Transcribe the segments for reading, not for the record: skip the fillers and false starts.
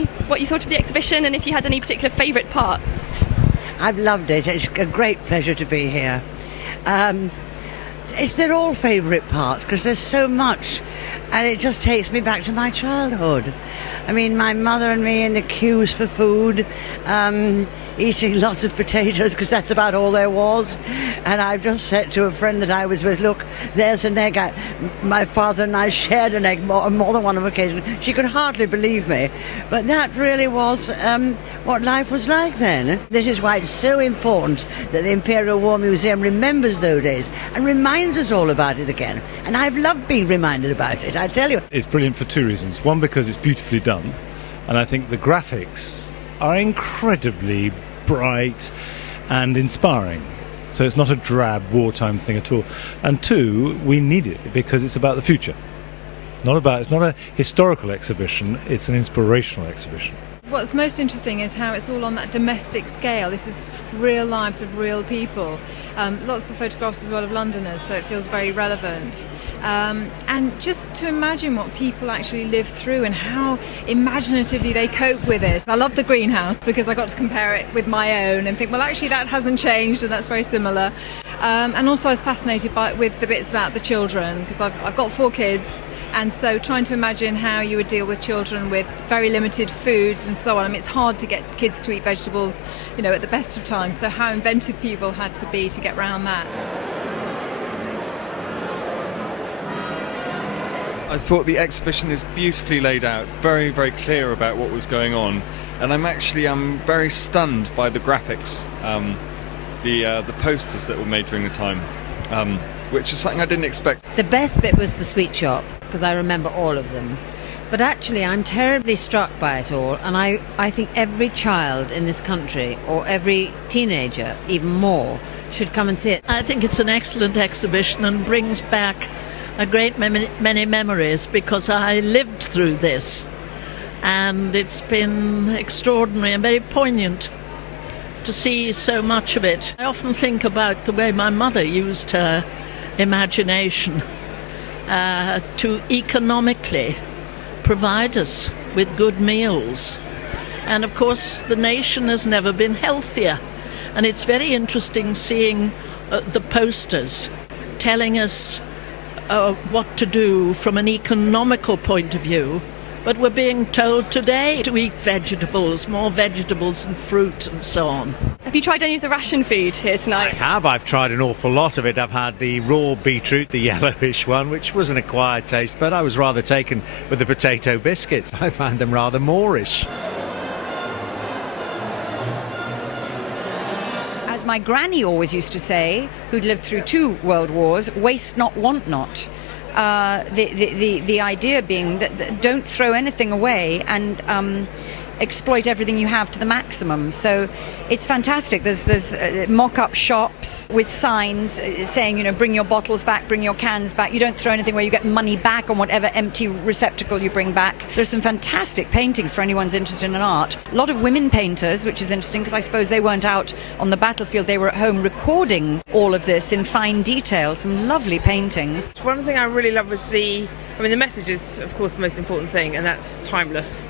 me what you thought of the exhibition and if you had any particular favourite parts. I've loved it. It's a great pleasure to be here. They're all favourite parts because there's so much, and it just takes me back to my childhood. I mean, my mother and me in the queues for food, eating lots of potatoes because that's about all there was. And I've just said to a friend that I was with, look, there's an egg. My father and I shared an egg more than one occasion. She could hardly believe me. But that really was what life was like then. This is why it's so important that the Imperial War Museum remembers those days and reminds us all about it again. And I've loved being reminded about it, I tell you. It's brilliant for two reasons. One, because it's beautifully done, and I think the graphics are incredibly bright and inspiring. So it's not a drab wartime thing at all. And two, we need it because it's about the future. It's not a historical exhibition, it's an inspirational exhibition. What's most interesting is how it's all on that domestic scale. This is real lives of real people. Lots of photographs as well of Londoners, so it feels very relevant. And just to imagine what people actually live through and how imaginatively they cope with it. I love the greenhouse because I got to compare it with my own and think, well, actually that hasn't changed and that's very similar. And also I was fascinated with the bits about the children because I've got 4 kids, and so trying to imagine how you would deal with children with very limited foods and so on. I mean, it's hard to get kids to eat vegetables, at the best of times, so how inventive people had to be to get around that. I thought the exhibition is beautifully laid out, very, very clear about what was going on, and I'm very stunned by the graphics, the posters that were made during the time, which is something I didn't expect. The best bit was the sweet shop, because I remember all of them. But actually, I'm terribly struck by it all, and I think every child in this country, or every teenager, even more, should come and see it. I think it's an excellent exhibition and brings back a great many memories, because I lived through this, and it's been extraordinary and very poignant to see so much of it. I often think about the way my mother used her imagination to economically provide us with good meals. And of course the nation has never been healthier, and it's very interesting seeing the posters telling us what to do from an economical point of view, but we're being told today to eat vegetables, more vegetables and fruit and so on. Have you tried any of the ration food here tonight? I have. I've tried an awful lot of it. I've had the raw beetroot, the yellowish one, which was an acquired taste, but I was rather taken with the potato biscuits. I found them rather Moorish. As my granny always used to say, who'd lived through 2 world wars, waste not, want not. The idea being that don't throw anything away and exploit everything you have to the maximum. So it's fantastic. There's mock-up shops with signs saying, bring your bottles back, bring your cans back. You don't throw anything away. You get money back on whatever empty receptacle you bring back. There's some fantastic paintings for anyone's interested in art. A lot of women painters, which is interesting because I suppose they weren't out on the battlefield. They were at home recording all of this in fine detail. Some lovely paintings. One thing I really love was the message is, of course, the most important thing, and that's timeless.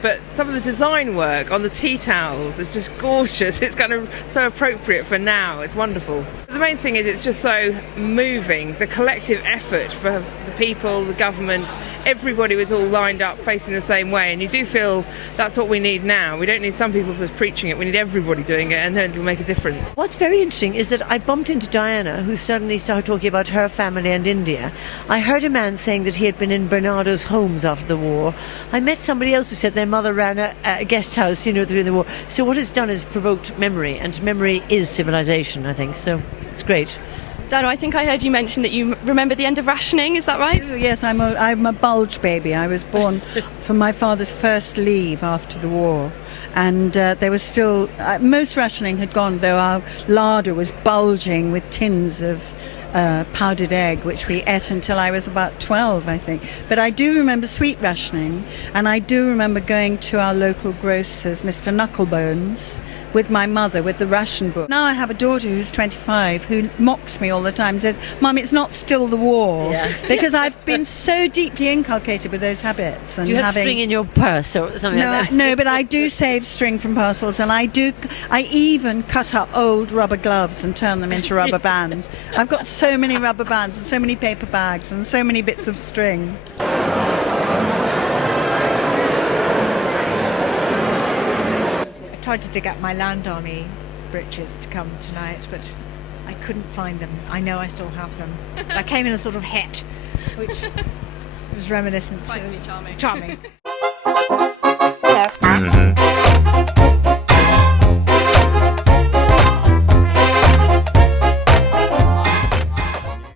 But some of the design work on the tea towels is just gorgeous. It's kind of so appropriate for now. It's wonderful. The main thing is it's just so moving. The collective effort of the people, the government, everybody was all lined up facing the same way, and you do feel that's what we need now. We don't need some people just preaching it. We need everybody doing it, and then it'll make a difference. What's very interesting is that I bumped into Diana, who suddenly started talking about her family and India. I heard a man saying that he had been in Bernardo's homes after the war. I met somebody else who said their mother ran a guest house, during the war. So what it's done is provoked memory, and memory is civilization, I think. So it's great. Dano, I think I heard you mention that you remember the end of rationing, is that right? Yes, I'm a bulge baby. I was born from my father's first leave after the war, and there was still, most rationing had gone, though our larder was bulging with tins of powdered egg, which we ate until I was about 12, I think. But I do remember sweet rationing, and I do remember going to our local grocer's, Mr. Knucklebones, with my mother, with the ration book. Now I have a daughter who's 25 who mocks me all the time and says, Mum, it's not still the war. Yeah. Because I've been so deeply inculcated with those habits. And Do you have having... string in your purse or something like that? No, but I do save string from parcels, and I even cut up old rubber gloves and turn them into rubber bands. I've got so many rubber bands and so many paper bags and so many bits of string. I tried to dig up my Land Army breeches to come tonight, but I couldn't find them. I know I still have them. I came in a sort of hat, which was reminiscent to... Charming. Charming. Yes.